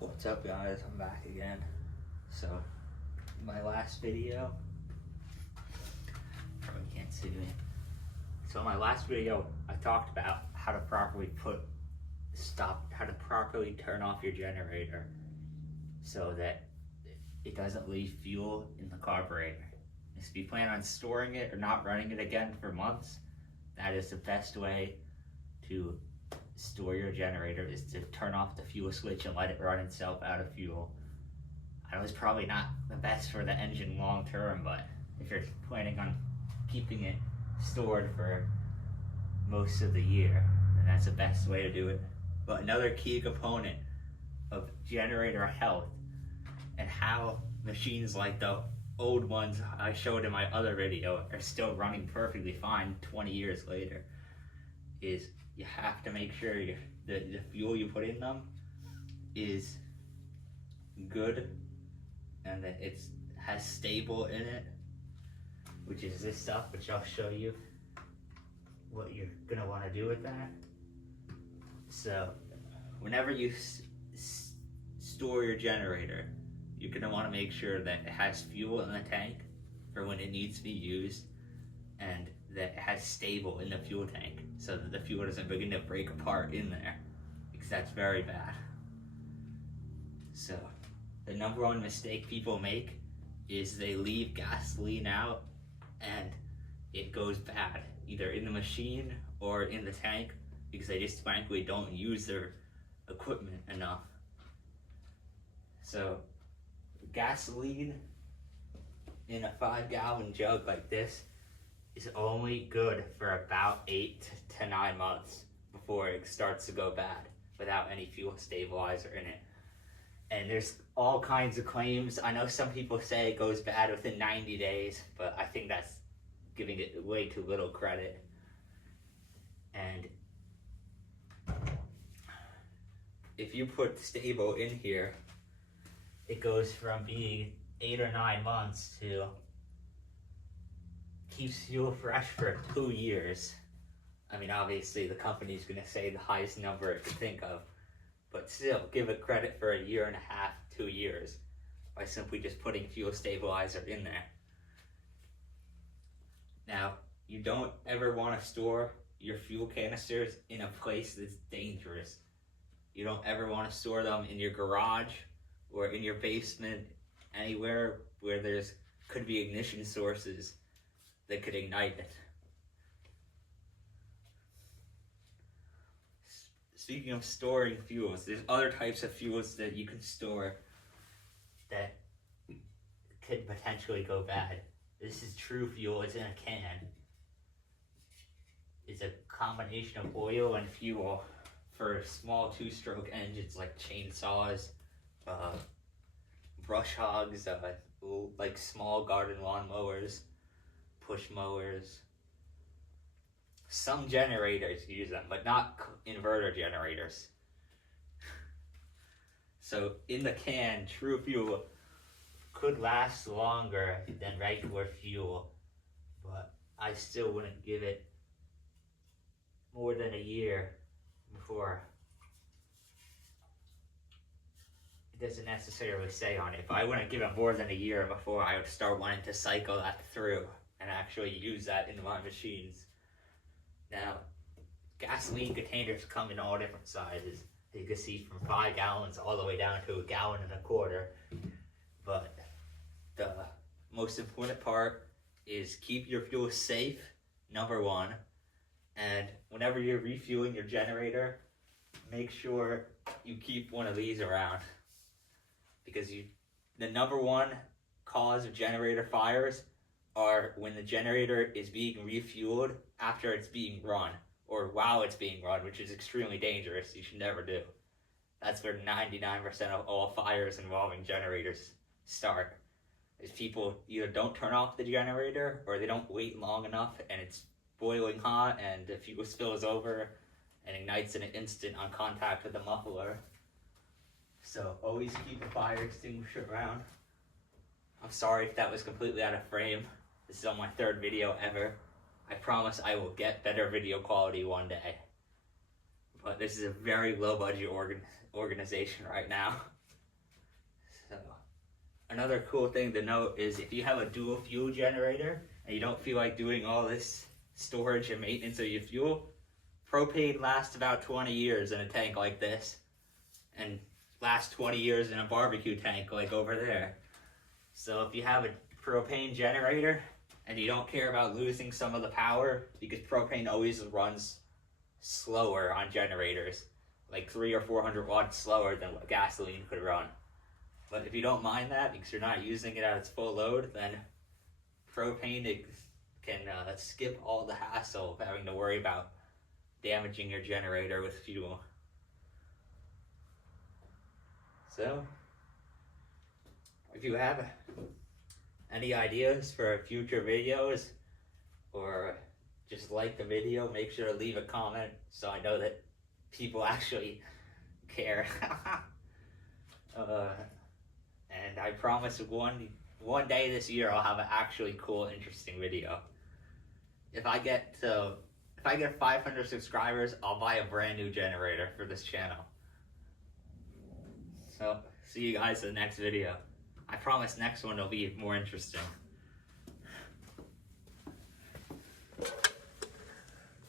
What's up, guys? I'm back again. So, my last video, probably can't see me. So, in my last video, I talked about how to properly how to properly turn off your generator so that it doesn't leave fuel in the carburetor. If you plan on storing it or not running it again for months, that is the best way to store your generator, is to turn off the fuel switch and let it run itself out of fuel. I know it's probably not the best for the engine long term, but if you're planning on keeping it stored for most of the year, then that's the best way to do it. But another key component of generator health and how machines like the old ones I showed in my other video are still running perfectly fine 20 years later is you have to make sure the fuel you put in them is good and that it has stable in it, which is this stuff, which I'll show you what you're gonna want to do with that. So whenever you store your generator, you're gonna want to make sure that it has fuel in the tank for when it needs to be used, and that it has stable in the fuel tank so that the fuel doesn't begin to break apart in there, because that's very bad. So the number one mistake people make is they leave gasoline out and it goes bad, either in the machine or in the tank, because they just frankly don't use their equipment enough. So gasoline in a 5-gallon jug like this is only good for about 8 to 9 months before it starts to go bad without any fuel stabilizer in it. And there's all kinds of claims. I know some people say it goes bad within 90 days, but I think that's giving it way too little credit. And if you put stable in here, it goes from being 8 or 9 months to keeps fuel fresh for 2 years. I mean, obviously the company's gonna say the highest number it can think of, but still, give it credit for 1.5 years, 2 years, by simply just putting fuel stabilizer in there. Now, you don't ever want to store your fuel canisters in a place that's dangerous. You don't ever want to store them in your garage or in your basement, anywhere where there's could be ignition sources that could ignite it. Speaking of storing fuels, there's other types of fuels that you can store that could potentially go bad. This is True Fuel. It's in a can. It's a combination of oil and fuel for small 2-stroke engines like chainsaws, brush hogs, like small garden lawn mowers, push mowers. Some generators use them, but not inverter generators. So in the can, True Fuel could last longer than regular fuel, but I still wouldn't give it more than 1 year before. It doesn't necessarily say on it, but I wouldn't give it more than 1 year before I would start wanting to cycle that through and actually use that in my machines. Now, gasoline containers come in all different sizes. You can see from 5 gallons all the way down to 1.25 gallons. But the most important part is keep your fuel safe, number one. And whenever you're refueling your generator, make sure you keep one of these around. Because the number one cause of generator fires are when the generator is being refueled after it's being run, or while it's being run, which is extremely dangerous. You should never do. That's where 99% of all fires involving generators start. Is people either don't turn off the generator, or they don't wait long enough and it's boiling hot and the fuel spills over and ignites in an instant on contact with the muffler. So always keep a fire extinguisher around. I'm sorry if that was completely out of frame. This is on my 3rd video ever. I promise I will get better video quality one day. But this is a very low budget organization right now. another cool thing to note is if you have a dual fuel generator and you don't feel like doing all this storage and maintenance of your fuel, propane lasts about 20 years in a tank like this, and lasts 20 years in a barbecue tank like over there. So if you have a propane generator and you don't care about losing some of the power, because propane always runs slower on generators, like 300 or 400 watts slower than what gasoline could run. But if you don't mind that because you're not using it at its full load, then propane can skip all the hassle of having to worry about damaging your generator with fuel. So, if you have any ideas for future videos, or just like the video, make sure to leave a comment so I know that people actually care. And I promise one day this year I'll have an actually cool, interesting video. If I get 500 subscribers, I'll buy a brand new generator for this channel. So, see you guys in the next video. I promise next one will be more interesting.